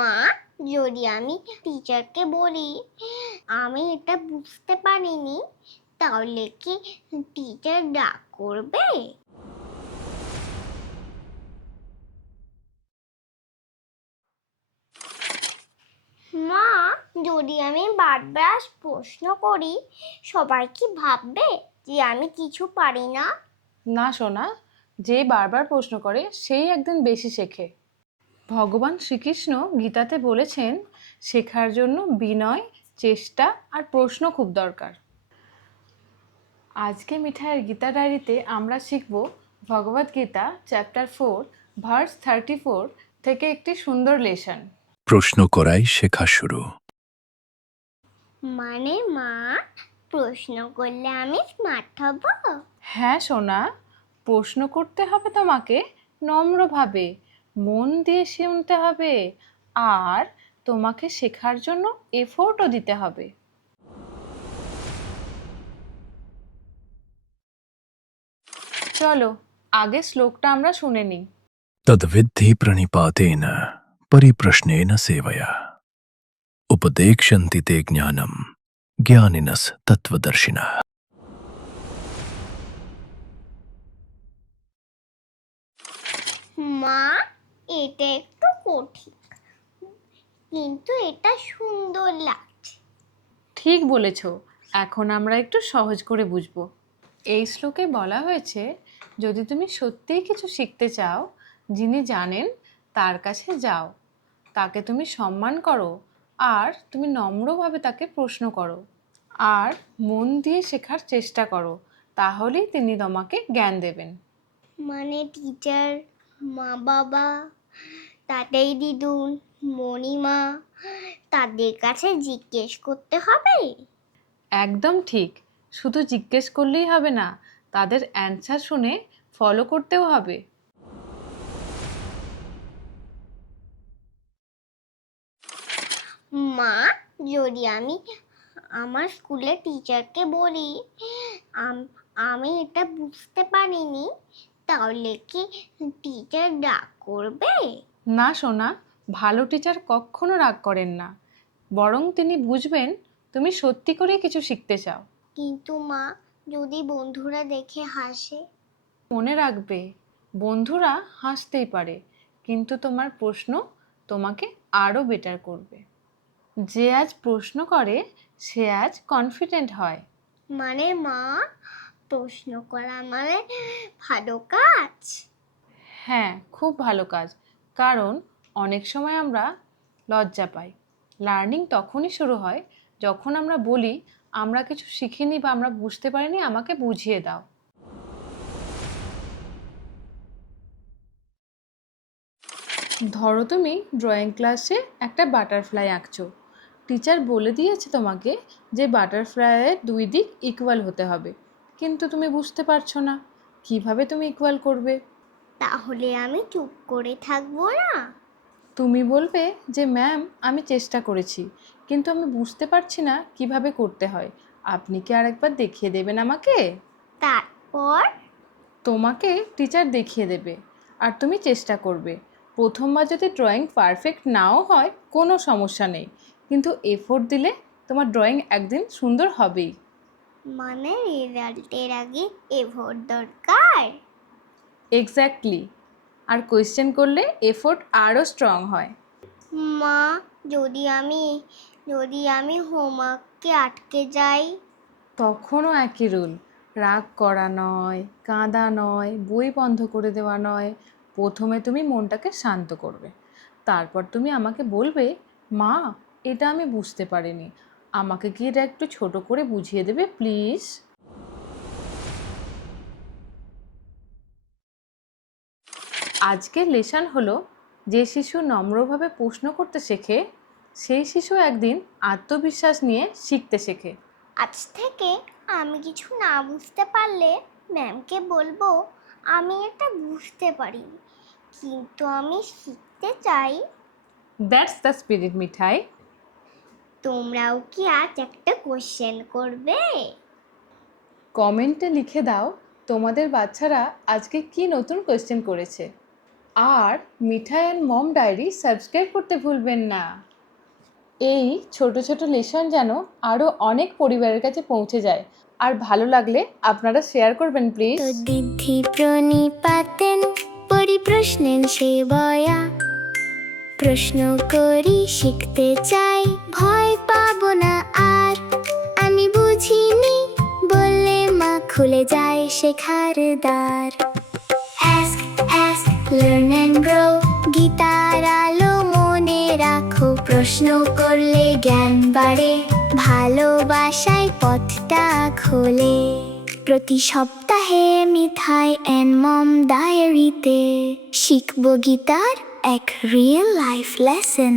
মা, যদি আমি টিচারকে বলি আমি এটা বুঝতে পারিনি, তাহলে কি টিচার রাগ করবে? মা, যদি আমি বারবার প্রশ্ন করি সবাই কি ভাববে যে আমি কিছু পারি না? না সোনা, যে বারবার প্রশ্ন করে সেই একদিন বেশি শেখে। ভগবান শ্রীকৃষ্ণ গীতাতে বলেছেন, শেখার জন্য বিনয়, চেষ্টা আর প্রশ্ন খুব দরকার। আজকে মিঠাইয়ের গীতা ডায়েরিতে আমরা শিখব ভগবদ্গীতা চ্যাপ্টার 4 ভার্স 34 থেকে একটি সুন্দর লেসন। প্রশ্ন করাই শেখা শুরু। মানে মা, প্রশ্ন করলে আমি স্মার্ট হব? হ্যাঁ সোনা, প্রশ্ন করতে হবে তোমাকে নম্রভাবে, মন দিয়ে শুনতে হবে, আর তোমাকে শেখার জন্য এফোর্টও দিতে হবে। চলো আগে শ্লোকটা আমরা শুনে নিই। তদ্বিদ্ধি প্রণিপাতেন পরিপ্রশ্নেন সেবয়া উপদেক্ষ্যন্তি তে জ্ঞানম জ্ঞানিনস তত্ত্বদর্শিনঃ। মা, এটা একটু কঠিন, কিন্তু এটা সুন্দর লাগছে। ঠিক বলেছ, এখন আমরা একটু সহজ করে বুঝব। এই শ্লোকে বলা হয়েছে, যদি তুমি সত্যিই কিছু শিখতে চাও, যিনি জানেন তার কাছে যাও, তাকে তুমি সম্মান করো, আর তুমি নম্রভাবে তাকে প্রশ্ন করো, আর মন দিয়ে শেখার চেষ্টা করো, তাহলেই তিনি তোমাকে জ্ঞান দেবেন। মানে টিচার, মা বাবা, তাতেই দিদুন, মণিমা, তাদের কাছে জিজ্ঞেস করতে হবে? একদম ঠিক, শুধু জিজ্ঞেস করলেই হবে না, তাদের অ্যান্সার শুনে ফলো করতেও হবে। মা, যদি আমি আমার স্কুলের টিচারকে বলি আমি এটা বুঝতে পারিনি, তাহলে কি টিচার রাগ করবে? না সোনা, ভালো টিচার কখনো রাগ করেন না, বরং তিনি বুঝবেন তুমি সত্যি করেই কিছু শিখতে চাও। কিন্তু মা, যদি বন্ধুরা দেখে হাসে? মনে রাখবে, বন্ধুরা হাসতেই পারে, কিন্তু তোমার প্রশ্ন তোমাকে আরও বেটার করবে। যে আজ প্রশ্ন করে সে আজ কনফিডেন্ট হয়। মানে মা, প্রশ্ন করা মানে ভালো কাজ? হ্যাঁ, খুব ভালো কাজ, কারণ অনেক সময় আমরা লজ্জা পাই। লার্নিং তখনই শুরু হয় যখন আমরা বলি আমরা কিছু শিখিনি বা আমরা বুঝতে পারিনি, আমাকে বুঝিয়ে দাও। ধরো তুমি ড্রয়িং ক্লাসে একটা বাটারফ্লাই আঁকছো, টিচার বলে দিয়েছে তোমাকে যে বাটারফ্লাইয়ের দুই দিক ইকুয়াল হতে হবে, কিন্তু তুমি বুঝতে পারছো না কিভাবে তুমি ইকুয়াল করবে। তাহলে আমি চুপ করে থাকবো না? তুমি বলবে যে ম্যাম, আমি চেষ্টা করেছি, কিন্তু আমি বুঝতে পারছি না কিভাবে করতে হয়, আপনি কি আরেকবার দেখিয়ে দেবেন আমাকে? তারপর? তোমাকে টিচার দেখিয়ে দেবে, আর তুমি চেষ্টা করবে। প্রথমবার যদি ড্রয়িং পারফেক্ট নাও হয় কোনো সমস্যা নেই, কিন্তু এফোর্ট দিলে তোমার ড্রয়িং একদিন সুন্দর হবেই। মানে রেজাল্টের আগে এফোর্ট দরকার? এক্স্যাক্টলি, আর কোয়েশ্চেন করলে এফোর্ট আরও স্ট্রং হয়। মা, যদি আমি হোমওয়ার্কে আটকে যাই? তখনও একই রুল, রাগ করা নয়, কাঁদা নয়, বই বন্ধ করে দেওয়া নয়। প্রথমে তুমি মনটাকে শান্ত করবে, তারপর তুমি আমাকে বলবে, মা, এটা আমি বুঝতে পারিনি, আমাকে কি এটা একটু ছোট করে বুঝিয়ে দেবে প্লিজ? আজকের লেসন হলো, যে শিশু নম্রভাবে প্রশ্ন করতে শেখে সেই শিশু একদিন আত্মবিশ্বাস নিয়ে শিখতে শেখে। আজ থেকে আমি কিছু না বুঝতে পারলে ম্যামকে বলবো আমি এটা বুঝতে পারিনি, কিন্তু আমি শিখতে চাই। দ্যাটস দ্য স্পিরিট মিঠাই। তোমরাও কি আজ একটা কোশ্চেন করবে? কমেন্টে লিখে দাও তোমাদের বাচ্চারা আজকে কি নতুন কোয়েশ্চেন করেছে। আর মিঠাই অ্যান্ড মম ডায়েরি সাবস্ক্রাইব করতে ভুলবেন না। এই ছোট ছোট লেসন যেন আরও অনেক পরিবারের কাছে পৌঁছে যায়। আর ভালো লাগলে আপনারা শেয়ার করবেন প্লিজ। তো দিদ্ধি প্রণিপাতেন পরিপ্রশ্নেন সেবয়া, প্রশ্ন করি শিখতে চাই, ভয় পাবো না আর। আমি বুঝিনি বললে মা খুলে যায় শেখার দ্বার। Ask, ask, learn and grow, গীতার আলো মনে রাখো, প্রশ্ন করলে জ্ঞান বাড়ে, ভালোবাসায় পথটা খোলে। প্রতি সপ্তাহে মিঠাই অ্যান্ড মম ডায়েরিতে শিখব গীতার এক রিয়েল লাইফ লেসন।